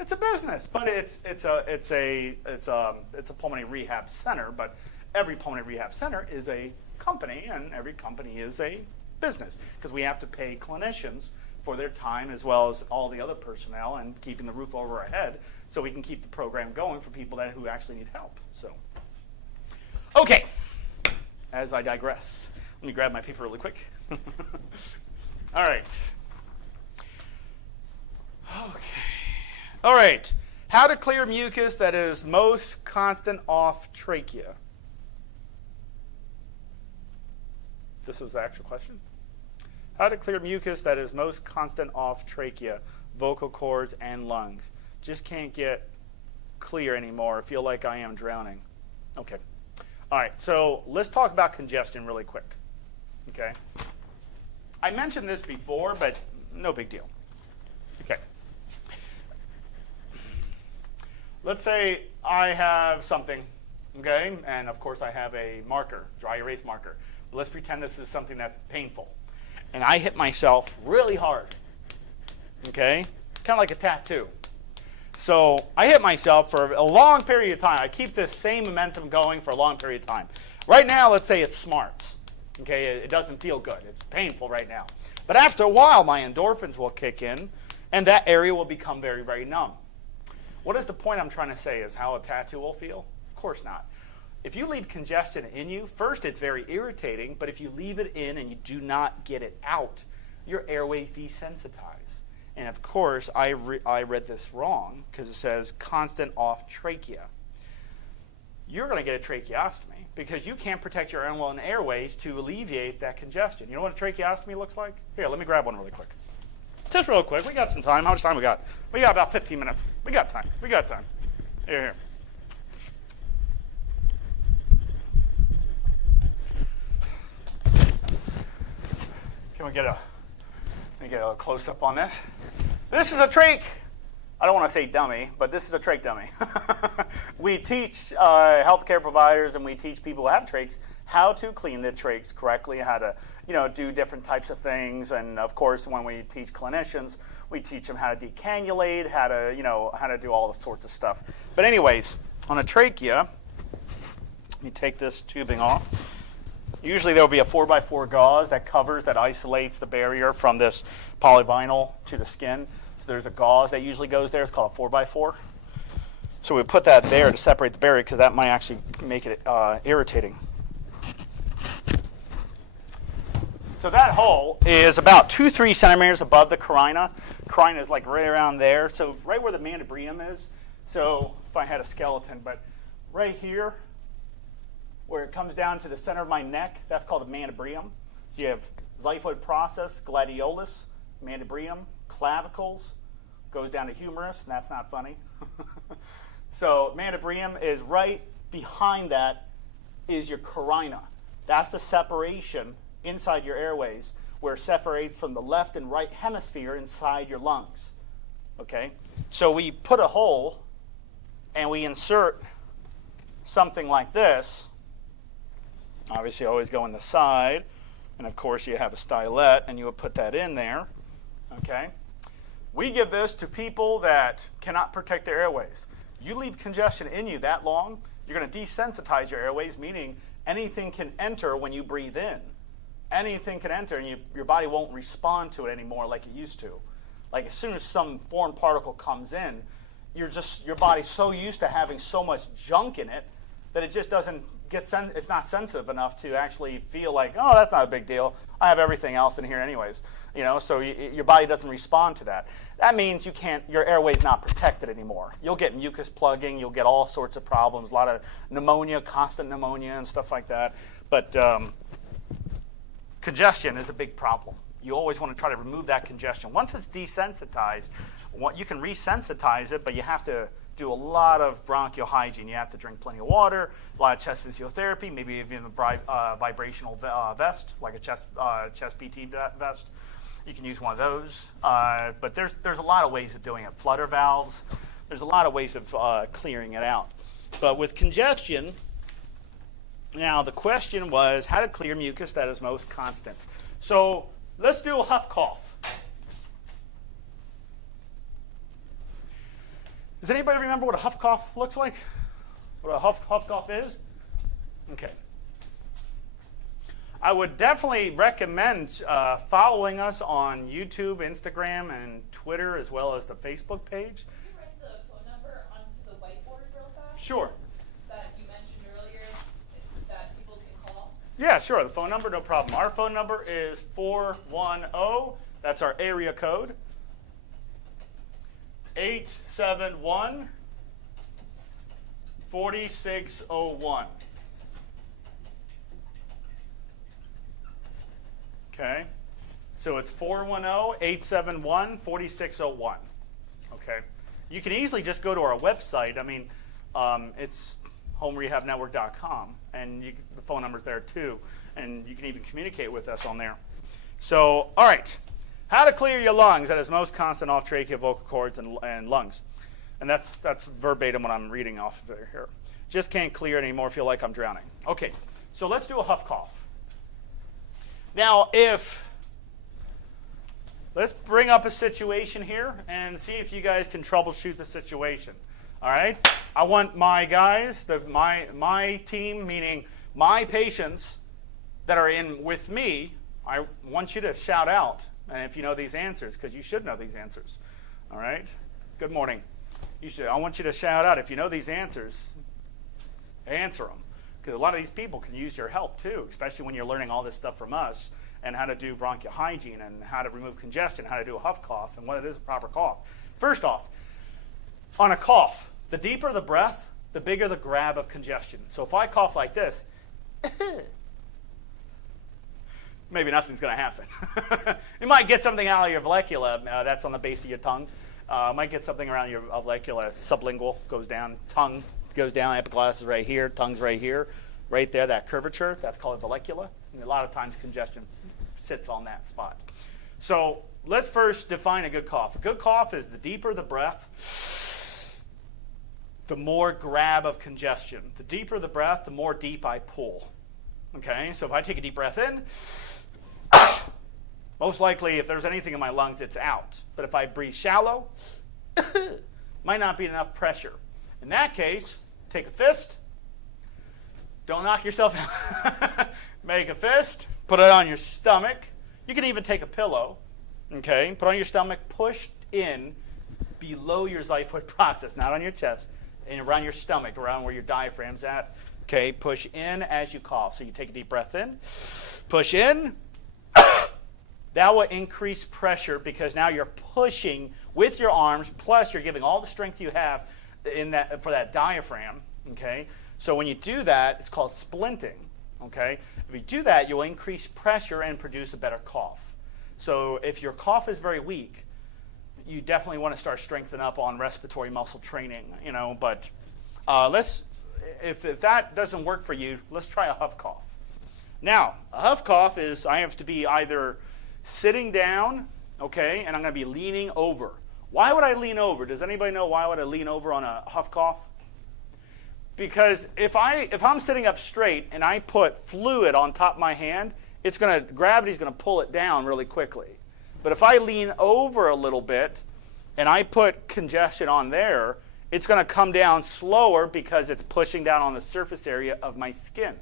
It's a business, but it's a pulmonary rehab center. But every pulmonary rehab center is a company, and every company is a business because we have to pay clinicians for their time as well as all the other personnel and keeping the roof over our head so we can keep the program going for people who actually need help. So, okay, as I digress, let me grab my paper really quick. All right. Okay. All right. How to clear mucus that is most constant off trachea. This was the actual question. How to clear mucus that is most constant off trachea, vocal cords, and lungs. Just can't get clear anymore. I feel like I am drowning. Okay. All right. So let's talk about congestion really quick. Okay. I mentioned this before, but no big deal. Okay. Let's say I have something, okay, and of course I have a marker, dry erase marker. But let's pretend this is something that's painful. And I hit myself really hard, okay, kind of like a tattoo. So I hit myself for a long period of time. I keep this same momentum going for a long period of time. Right now, let's say it smarts. Okay, it doesn't feel good. It's painful right now. But after a while, my endorphins will kick in, and that area will become very, very numb. What is the point I'm trying to say is how a tattoo will feel? Of course not. If you leave congestion in you, first it's very irritating, but if you leave it in and you do not get it out, your airways desensitize. And of course, I read this wrong because it says constant off trachea. You're going to get a tracheostomy because you can't protect your own airways to alleviate that congestion. You know what a tracheostomy looks like? Here, let me grab one really quick. Just real quick. We got some time. How much time we got? We got about 15 minutes. We got time. Here. Can we get a close-up on this? This is a trach. I don't want to say dummy, but this is a trach dummy. We teach healthcare providers and we teach people who have trachs how to clean the trachs correctly, how to do different types of things. And of course, when we teach clinicians, we teach them how to decannulate, how to do all sorts of stuff. But anyways, on a trachea, let me take this tubing off. Usually there will be a 4x4 gauze that isolates the barrier from this polyvinyl to the skin. So there's a gauze that usually goes there. It's called a 4x4. So we put that there to separate the barrier because that might actually make it irritating. So that hole is about 2-3 centimeters above the carina. Carina is like right around there. So right where the mandibrium is. So if I had a skeleton, but right here, where it comes down to the center of my neck, that's called the mandibrium. So you have xiphoid process, gladiolus, mandibrium, clavicles, goes down to humerus, and that's not funny. So mandibrium is right behind that is your carina. That's the separation inside your airways where it separates from the left and right hemisphere inside your lungs. Okay? So we put a hole and we insert something like this. Obviously, always go in the side. And of course, you have a stylet, and you would put that in there. Okay? We give this to people that cannot protect their airways. You leave congestion in you that long, you're going to desensitize your airways, meaning anything can enter when you breathe in. Anything can enter, and your body won't respond to it anymore like it used to. Like as soon as some foreign particle comes in, your body's so used to having so much junk in it that it just doesn't it's not sensitive enough to actually feel like, oh, that's not a big deal. I have everything else in here anyways. So your body doesn't respond to that. That means your airway's not protected anymore. You'll get mucus plugging, you'll get all sorts of problems, a lot of pneumonia, constant pneumonia and stuff like that. But congestion is a big problem. You always want to try to remove that congestion. Once it's desensitized, you can resensitize it, but you have to do a lot of bronchial hygiene. You have to drink plenty of water, a lot of chest physiotherapy, maybe even a vibrational vest, like a chest PT vest. You can use one of those. But there's a lot of ways of doing it. Flutter valves. There's a lot of ways of clearing it out. But with congestion, now the question was how to clear mucus that is most constant. So let's do a huff cough. Does anybody remember what a huff cough looks like? What a huff cough is? Okay. I would definitely recommend following us on YouTube, Instagram, and Twitter, as well as the Facebook page. Can you write the phone number onto the whiteboard real fast? Sure. That you mentioned earlier that people can call? Yeah, sure. The phone number, no problem. Our phone number is 410. That's our area code. 871-4601. Okay, so it's 410-871-4601. Okay, you can easily just go to our website. I mean, it's homerehabnetwork.com, and the phone number's there too, and you can even communicate with us on there. So, all right. How to clear your lungs that is most constant off trachea, vocal cords, and lungs. And that's verbatim what I'm reading off of here. Just can't clear it anymore, feel like I'm drowning. Okay, so let's do a huff cough. Now, let's bring up a situation here and see if you guys can troubleshoot the situation. All right? I want my guys, my team, meaning my patients that are in with me, I want you to shout out. And if you know these answers, because you should know these answers. All right? Good morning. I want you to shout out. If you know these answers, answer them. Because a lot of these people can use your help too, especially when you're learning all this stuff from us and how to do bronchial hygiene and how to remove congestion, how to do a huff cough, and what it is a proper cough. First off, on a cough, the deeper the breath, the bigger the grab of congestion. So if I cough like this, maybe nothing's going to happen. You might get something out of your vallecula. That's on the base of your tongue. Might get something around your vallecula. Sublingual goes down. Tongue goes down. Epiglottis is right here. Tongue's right here. Right there, that curvature, that's called vallecula. And a lot of times congestion sits on that spot. So let's first define a good cough. A good cough is the deeper the breath, the more grab of congestion. The deeper the breath, the more deep I pull. Okay, so if I take a deep breath in, most likely, if there's anything in my lungs, it's out. But if I breathe shallow, might not be enough pressure. In that case, take a fist. Don't knock yourself out. Make a fist. Put it on your stomach. You can even take a pillow. Okay, put on your stomach. Push in below your xiphoid process, not on your chest, and around your stomach, around where your diaphragm's at. Okay, push in as you cough. So you take a deep breath in. Push in. That will increase pressure because now you're pushing with your arms, plus you're giving all the strength you have for that diaphragm, okay? So when you do that, it's called splinting, okay? If you do that, you'll increase pressure and produce a better cough. So if your cough is very weak, you definitely want to start strengthening up on respiratory muscle training, but if that doesn't work for you, let's try a huff cough. Now, a huff cough is I have to be either sitting down, okay, and I'm going to be leaning over. Why would I lean over? Does anybody know why would I lean over on a huff cough? Because if I'm sitting up straight and I put fluid on top of my hand, gravity's going to pull it down really quickly. But if I lean over a little bit and I put congestion on there, it's going to come down slower because it's pushing down on the surface area of my skin.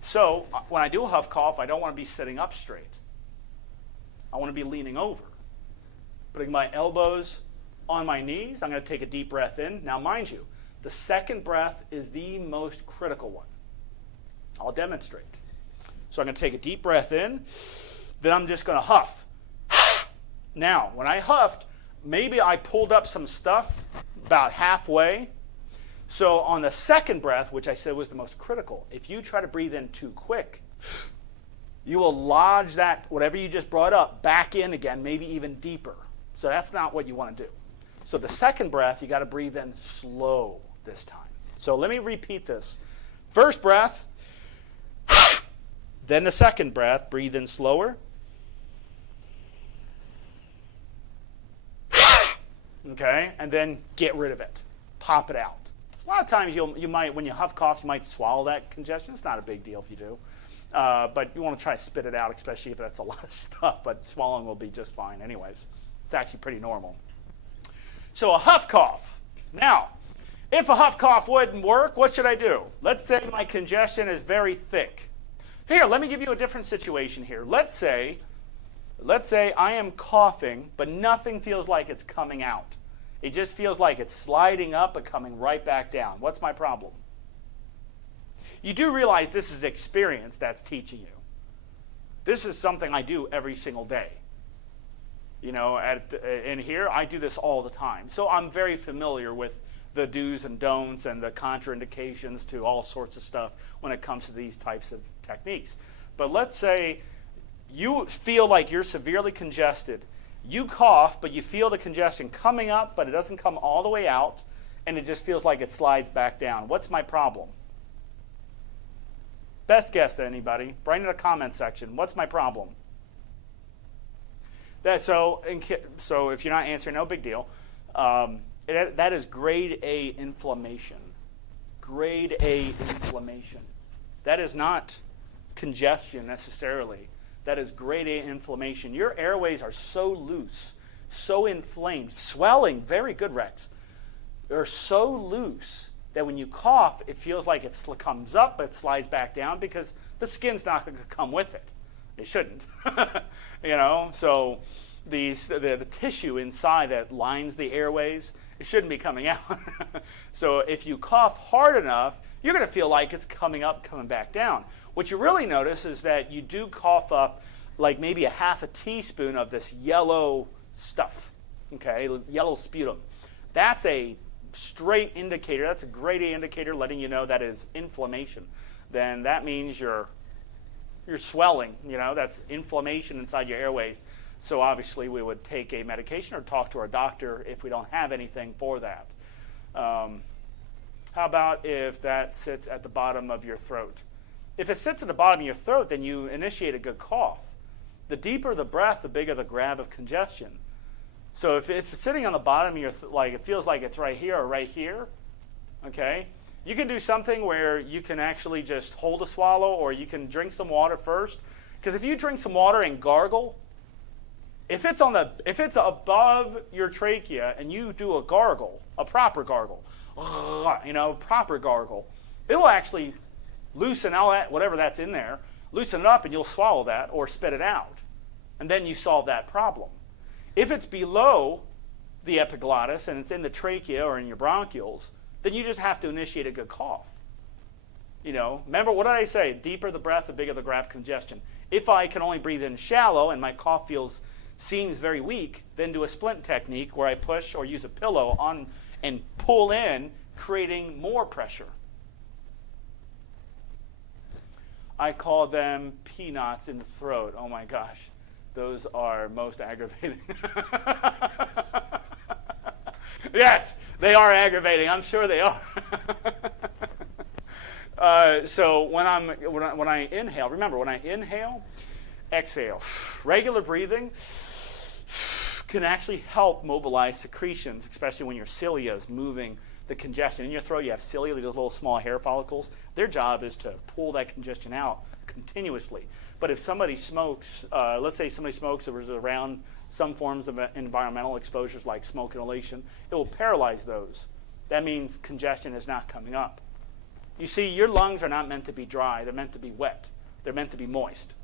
So when I do a huff cough, I don't want to be sitting up straight. I want to be leaning over, putting my elbows on my knees. I'm going to take a deep breath in. Now, mind you, the second breath is the most critical one. I'll demonstrate. So I'm going to take a deep breath in. Then I'm just going to huff. Now, when I huffed, maybe I pulled up some stuff about halfway. So on the second breath, which I said was the most critical, if you try to breathe in too quick, you will lodge that, whatever you just brought up, back in again, maybe even deeper. So that's not what you want to do. So the second breath, you got to breathe in slow this time. So let me repeat this. First breath, then the second breath, breathe in slower. Okay, and then get rid of it. Pop it out. A lot of times you might, when you huff cough, you might swallow that congestion. It's not a big deal if you do. But you want to try to spit it out, especially if that's a lot of stuff. But swallowing will be just fine anyways. It's actually pretty normal. So a huff cough. Now, if a huff cough wouldn't work, what should I do? Let's say my congestion is very thick. Here, let me give you a different situation here. Let's say I am coughing, but nothing feels like it's coming out. It just feels like it's sliding up but coming right back down. What's my problem? You do realize this is experience that's teaching you. This is something I do every single day. You know, in here, I do this all the time. So I'm very familiar with the do's and don'ts and the contraindications to all sorts of stuff when it comes to these types of techniques. But let's say you feel like you're severely congested. You cough, but you feel the congestion coming up, but it doesn't come all the way out, and it just feels like it slides back down. What's my problem? Best guess to anybody. Write in the comment section. What's my problem? So if you're not answering, no big deal. That is grade A inflammation. Grade A inflammation. That is not congestion necessarily. That is grade A inflammation. Your airways are so loose, so inflamed, swelling, very good, Rex. They're so loose that when you cough, it feels like it comes up, but it slides back down because the skin's not going to come with it. It shouldn't. You know, so the tissue inside that lines the airways, it shouldn't be coming out. So if you cough hard enough, you're going to feel like it's coming up, coming back down. What you really notice is that you do cough up like maybe a half a teaspoon of this yellow stuff, okay, yellow sputum. That's a straight indicator. That's a grade A indicator letting you know that is inflammation. Then that means you're swelling, you know, that's inflammation inside your airways. So obviously we would take a medication or talk to our doctor if we don't have anything for that. How about if that sits at the bottom of your throat? If it sits at the bottom of your throat, then you initiate a good cough. The deeper the breath, the bigger the grab of congestion. So if it's sitting on the bottom of your, like it feels like it's right here or right here, okay, you can do something where you can actually just hold a swallow, or you can drink some water first. Because if you drink some water and gargle, if it's above your trachea and you do a gargle, a proper gargle, proper gargle, it will actually loosen all that, whatever that's in there, loosen it up, and you'll swallow that or spit it out. And then you solve that problem. If it's below the epiglottis and it's in the trachea or in your bronchioles, then you just have to initiate a good cough. You know, remember, what did I say? Deeper the breath, the bigger the grab congestion. If I can only breathe in shallow and my cough seems very weak, then do a splint technique where I push or use a pillow on and pull in, creating more pressure. I call them peanuts in the throat. Oh my gosh, those are most aggravating. Yes, they are aggravating. I'm sure they are. So when I inhale, remember, when I inhale, exhale. Regular breathing can actually help mobilize secretions, especially when your cilia is moving the congestion. In your throat, you have cilia, those little small hair follicles. Their job is to pull that congestion out continuously. But if somebody smokes, let's say somebody smokes or is around some forms of environmental exposures like smoke inhalation, it will paralyze those. That means congestion is not coming up. You see, your lungs are not meant to be dry. They're meant to be wet. They're meant to be moist.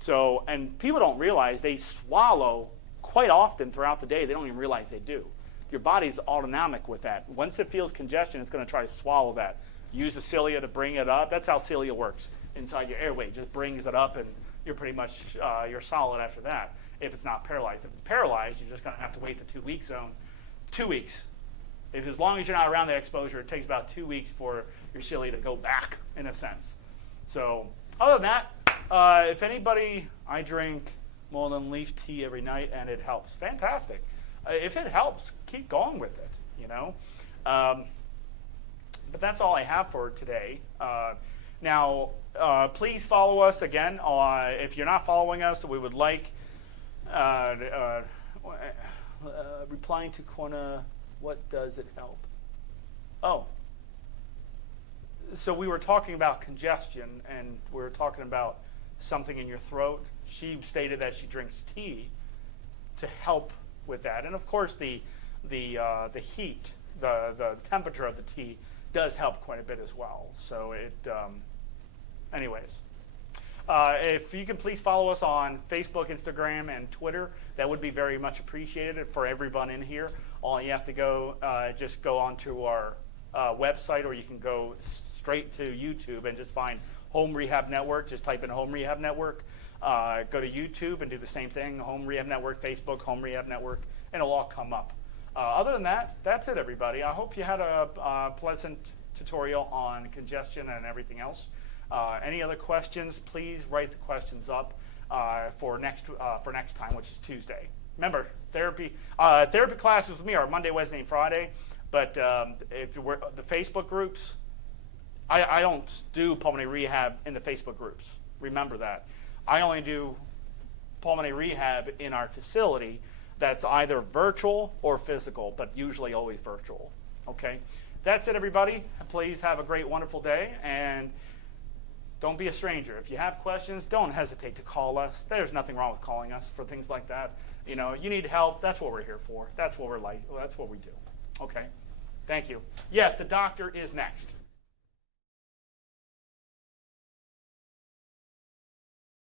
So, and people don't realize they swallow quite often throughout the day, they don't even realize they do. Your body's autonomic with that. Once it feels congestion, it's going to try to swallow that. Use the cilia to bring it up. That's how cilia works inside your airway. It just brings it up, and you're pretty much you're solid after that. If it's not paralyzed, if it's paralyzed, you're just going to have to wait the 2 week zone. 2 weeks. As long as you're not around the exposure, it takes about 2 weeks for your cilia to go back, in a sense. So, other than that, if anybody, I drink mullein leaf tea every night, and it helps. Fantastic. If it helps, keep going with it, you know. But that's all I have for today. Now, please follow us again. If you're not following us, we would like replying to Kona, what does it help? Oh. So we were talking about congestion, and we were talking about something in your throat. She stated that she drinks tea to help with that, and of course the heat, the temperature of the tea does help quite a bit as well. So anyways, if you can please follow us on Facebook, Instagram, and Twitter, that would be very much appreciated for everyone in here. All you have to go just go onto our website, or you can go straight to YouTube and just find Home Rehab Network. Just type in Home Rehab Network. Go to YouTube and do the same thing, Home Rehab Network, Facebook, Home Rehab Network, and it'll all come up. Other than that, that's it, everybody. I hope you had a pleasant tutorial on congestion and everything else. Any other questions, please write the questions up for next time, which is Tuesday. Remember, therapy classes with me are Monday, Wednesday, and Friday, but if we're the Facebook groups, I don't do pulmonary rehab in the Facebook groups. Remember that. I only do pulmonary rehab in our facility that's either virtual or physical, but usually always virtual. Okay? That's it, everybody. Please have a great, wonderful day, and don't be a stranger. If you have questions, don't hesitate to call us. There's nothing wrong with calling us for things like that. You know, you need help. That's what we're here for. That's what we're like. That's what we do. Okay? Thank you. Yes, the doctor is next.